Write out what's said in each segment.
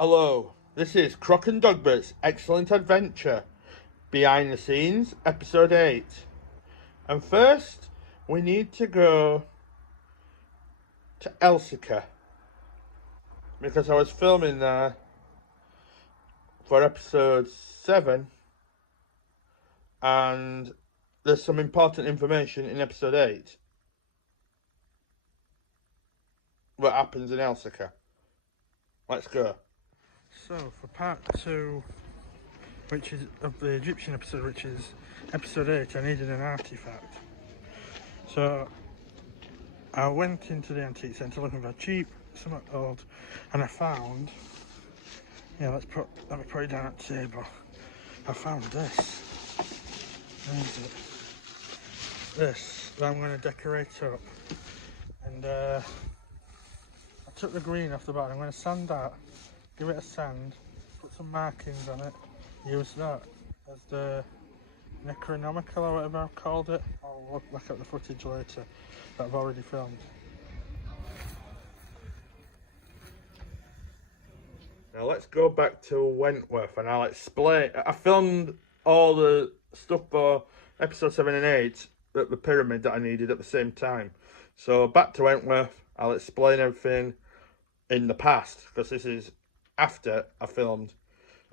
Hello, this is Croc and Dogbert's Excellent Adventure, Behind the Scenes, Episode 8. And first, we need to go to Elsica, because I was filming there for Episode 7, and there's some important information in Episode 8. What happens in Elsica? Let's go. So for part 2, which is of the Egyptian episode, which is episode 8, I needed an artifact. So I went into the antique centre looking for cheap, somewhat old, and I found, let me put it down at the table. I found this. Where is it? This that I'm going to decorate up, and I took the green off the bottom. I'm going to sand that, give it a sand, put some markings on it, use that as the Necronomical or whatever I've called it. I'll look back at the footage later that I've already filmed. Now let's go back to Wentworth and I'll explain. I filmed all the stuff for episode 7 and 8 at the pyramid that I needed at the same time. So back to Wentworth, I'll explain everything in the past, because this is after I filmed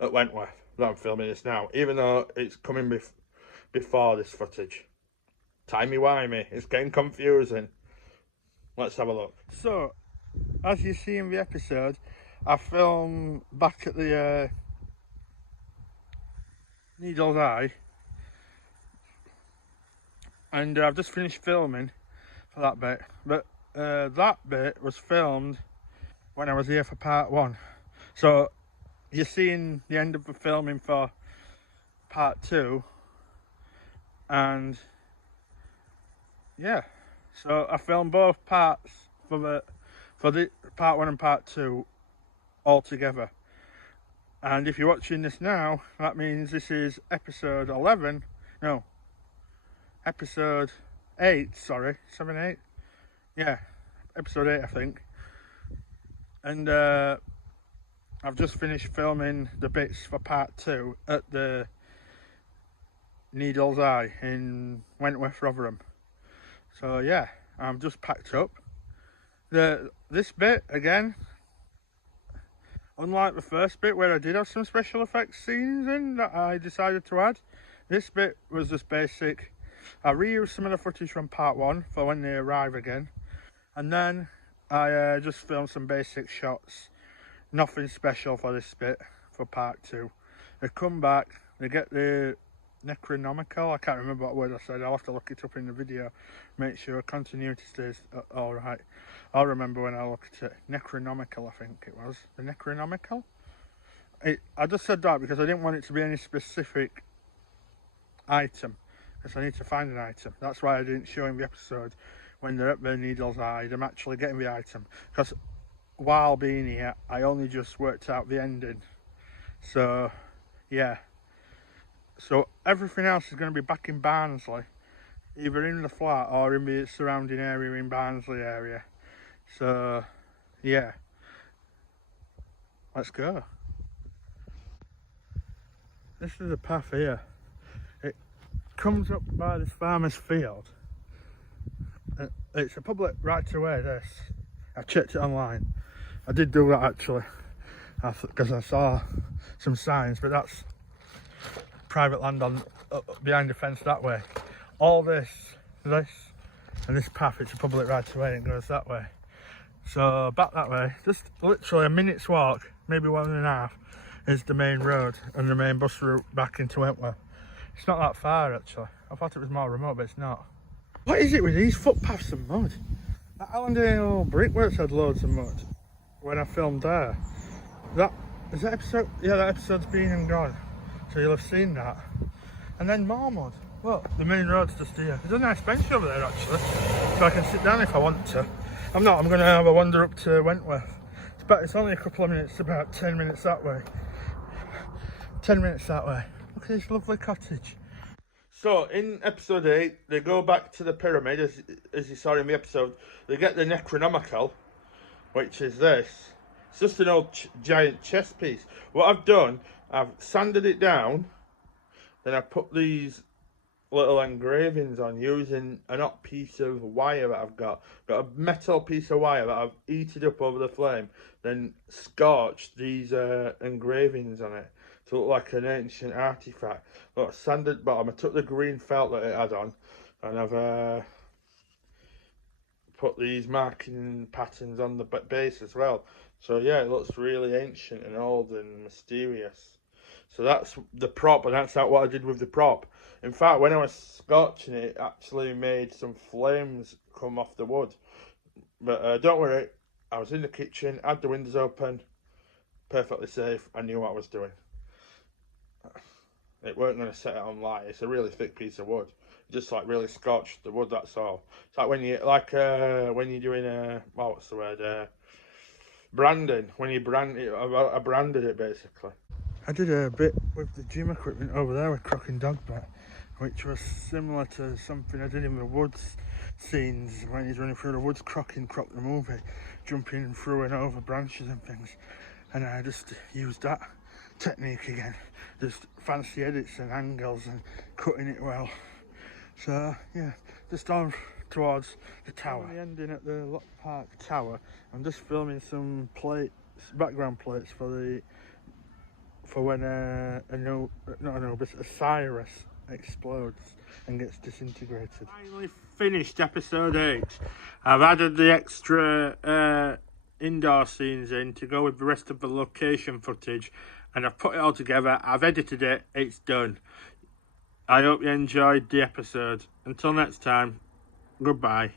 at Wentworth that I'm filming this now, even though it's coming before this footage. Timey-wimey, it's getting confusing. Let's have a look. So, as you see in the episode, I filmed back at the Needle's Eye, and I've just finished filming for that bit, but that bit was filmed when I was here for part 1. So you're seeing the end of the filming for part 2, and yeah, so I filmed both parts for the part 1 and part 2 all together. And if you're watching this now, that means this is episode 8, sorry, 7, 8, yeah, episode 8 I think. And I've just finished filming the bits for part 2 at the Needle's Eye in Wentworth, Rotherham. So yeah, I'm just packed up. This bit, again, unlike the first bit where I did have some special effects scenes in that I decided to add, this bit was just basic. I reused some of the footage from part 1 for when they arrive again, and then I just filmed some basic shots. Nothing special for this bit for part 2. They come back, they get the Necronomical, I can't remember what word I said, I'll have to look it up in the video, make sure continuity stays alright. I'll remember when I look at it. Necronomical, I think it was. The Necronomical? I just said that because I didn't want it to be any specific item, because I need to find an item. That's why I didn't show in the episode when they're at the Needle's Eye, I'm actually getting the item. Because while being here, I only just worked out the ending. So, yeah. So everything else is going to be back in Barnsley, either in the flat or in the surrounding area in Barnsley area. So, yeah. Let's go. This is the path here. It comes up by this farmer's field. It's a public right to way, this. I checked it online. I did do that actually, because I saw some signs, but that's private land on behind the fence that way. All this, and this path, it's a public right to way and it goes that way. So back that way, just literally a minute's walk, maybe 1.5, is the main road and the main bus route back into Wentworth. It's not that far actually. I thought it was more remote, but it's not. What is it with these footpaths and mud? That Allendale Brickworks had loads of mud when I filmed there. That episode? Yeah, that episode's been and gone. So you'll have seen that. And then more mud. Look, the main road's just here. There's a nice bench over there actually, so I can sit down if I want to. I'm going to have a wander up to Wentworth. It's only a couple of minutes, about 10 minutes that way. 10 minutes that way. Look at this lovely cottage. So, in episode 8, they go back to the pyramid, as you saw in the episode. They get the Necronomical, which is this. It's just an old giant chess piece. What I've done, I've sanded it down, then I put these little engravings on using an hot piece of wire that I've got. Got a metal piece of wire that I've heated up over the flame, then scorched these engravings on it to look like an ancient artifact. Got a sanded bottom. I took the green felt that it had on, and I've put these marking patterns on the base as well. So yeah, it looks really ancient and old and mysterious. So that's the prop, and that's not what I did with the prop. In fact, when I was scorching it, it actually made some flames come off the wood. But don't worry, I was in the kitchen, had the windows open, perfectly safe. I knew what I was doing. It weren't going to set it on light. It's a really thick piece of wood. Just like really scorched the wood. That's all. It's like when you're doing what's the word? Branding. When you brand it, I branded it basically. I did a bit with the gym equipment over there with Croc and Dog Bet, which was similar to something I did in the woods scenes when he's running through the woods, Croc the movie, jumping through and over branches and things. And I just used that technique again, just fancy edits and angles and cutting it well. So yeah, just on towards the tower. The ending at the Lock Park Tower. I'm just filming some plates, background plates for when Osiris explodes and gets disintegrated. Finally finished episode 8. I've added the extra indoor scenes in to go with the rest of the location footage, and I've put it all together. I've edited it. It's done. I hope you enjoyed the episode. Until next time, goodbye.